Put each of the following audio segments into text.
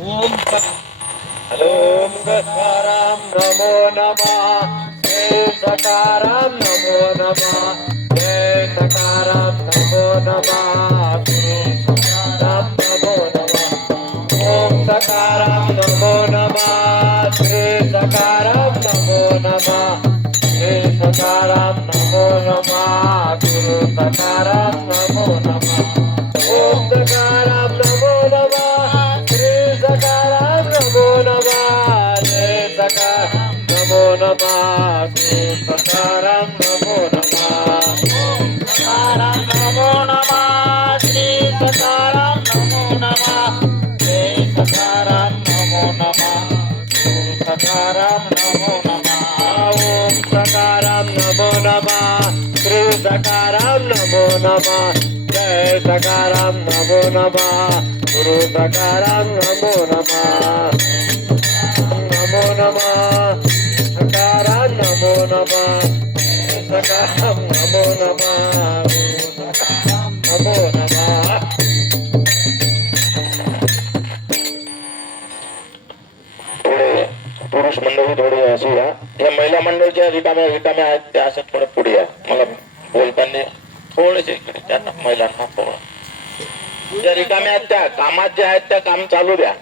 ओम ओम सकाराम नमो नमः जय सकाराम नमो नमः जय सकाराम नमो नमः गुरु सकाराम नमो नमः ओम सकाराम नमो नमः श्री सकाराम नमो नमः जय सकाराम नमो नमः गुरु सकाराम नमो नमः ओम सकाराम नमो नमः श्री सकाराम नमो नमः जय सकाराम नमो नमः श्री सकाराम नमो नमः ओम सकाराम नमो नमः श्री सकाराम नमो नमः जय सकाराम नमो नमः ओम सकाराम नमो नमः ओम सकाराम नमो नमः श्री सकाराम नमो नमः जय सकाराम नमो नमः गुरु सकाराम नमो नमः नमो नमः सकाराम नमो नमः सकाराम नमो नमः गुरु सकाराम नमो नमः थोडे पुरुष मंडळी थोडे असे या महिला मंडळच्या रिकाम्या रिकाम्या आहेत त्या असं थोडे पुढे या मला बोलताना थोडेसे इकडे त्यांना महिलांना थोडं ज्या रिकाम्या आहेत त्या कामात ज्या आहेत त्या काम चालू द्या.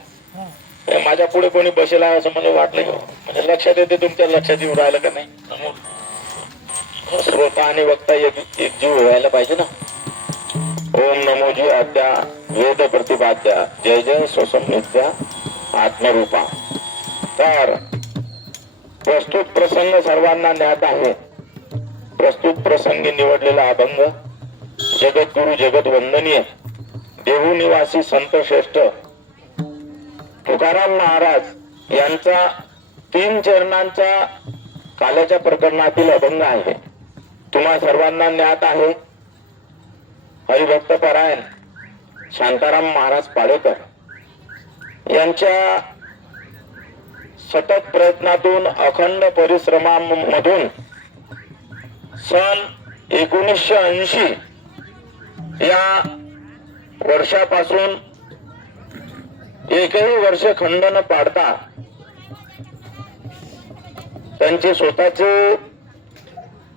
माझ्या पुढे कोणी बसेल आहे असं मला वाटलं की म्हणजे लक्षात येते तुमच्या लक्षात येऊन राहिलं का नाही. श्रोता आणि वक्ता एक जीव व्हायला पाहिजे ना. ओम नमो जी आद्या वेद प्रतिपाद्या जय जय स्वसंनिध्या आत्मरूपा. तर प्रस्तुत प्रसंग सर्वांना ज्ञात आहे. प्रस्तुत प्रसंगी निवडलेला अभंग जगद्गुरु जगत वंदनीय देहू निवासी संत श्रेष्ठ तुकाराम महाराज यांचा 3 चरणांचा काल्याच्या प्रकरणातील अभंग आहे. तुम्हा सर्वांना ज्ञात आहे. हरिभक्त परायण शांताराम महाराज पाडेकर यांच्या सतत प्रयत्नातून अखंड परिश्रमामधून सन 1980 या वर्षापासून एकही वर्ष खंड न पाडता त्यांची स्वतःची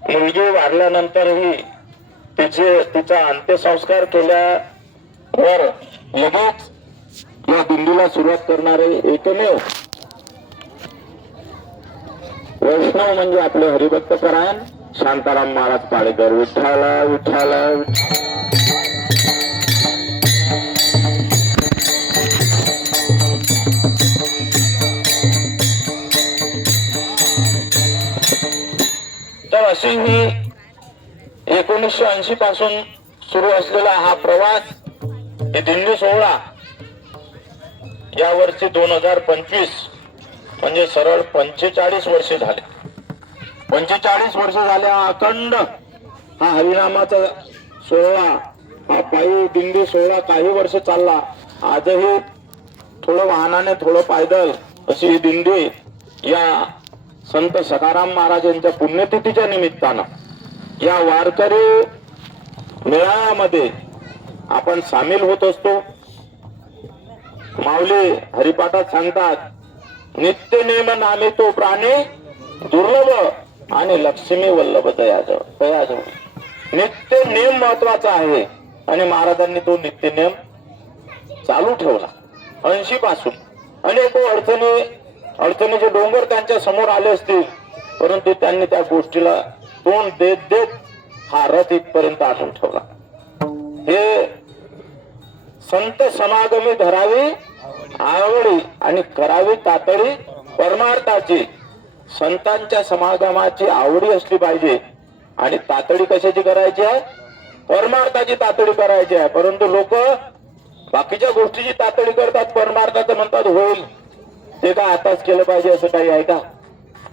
मुलगी वारल्यानंतरही तिचा अंत्यसंस्कार केल्यावर लगेच या दिंडीला सुरुवात करणारे एकमेव वैष्णव म्हणजे आपले हरिभक्त परायण शांताराम महाराज पाडेकर. विठ्ठला विठ्ठला तर अशी ही 1980 पासून सुरू असलेला हा प्रवास, हे दिंडी सोहळा या वर्षी 2025 म्हणजे सरळ 45 वर्षे झाले. 45 वर्ष झाल्या अखंड हा हरिनामाचा सोहळा, हा पायी दिंडी सोहळा काही वर्ष चालला. आजही थोडं वाहनाने थोडं पायदल अशी ही दिंडी या संत सकाराम महाराज यांच्या पुण्यतिथीच्या निमित्तानं या वारकरी मेळाव्यामध्ये आपण सामील होत असतो. माऊली हरिपाठात सांगतात, नित्य नेम नामे तो प्राणी दुर्लभ आणि लक्ष्मी वल्लभ दयाजवळ. नित्य नेम महत्वाचा आहे आणि महाराजांनी तो नित्य नेम चालू ठेवला. 80 पासून अनेक अडचणीचे डोंगर त्यांच्या समोर आले असतील, परंतु त्यांनी त्या गोष्टीला तोंड देत देत हा रथ इथपर्यंत आणून ठेवला. हे संत समागमी धरावी आवडी आणि करावी तातडी परमार्थाची. संतांच्या समागमाची आवडी असली पाहिजे आणि तातडी कशाची करायची आहे? परमार्थाची तातडी करायची आहे. परंतु लोक बाकीच्या गोष्टीची तातडी करतात, परमार्थाचं म्हणतात होईल ते काय आताच केलं पाहिजे असं काही आहे का?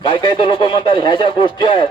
काय काय तर लोक म्हणतात ह्या ज्या गोष्टी आहेत